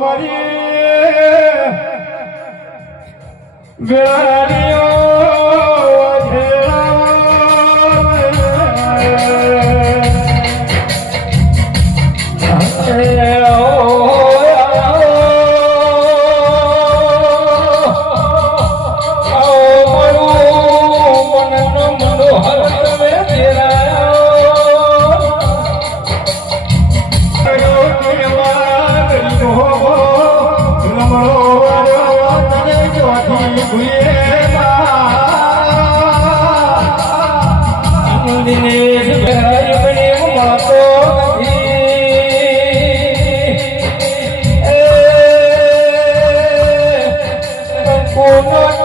મારી વેળા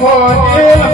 more, more, more.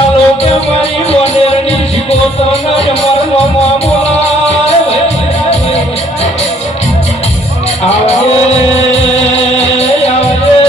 ચાલો કે મારી મોનેરની જીગોતરનાજ મરવામાં બોલાય આવજે આવજે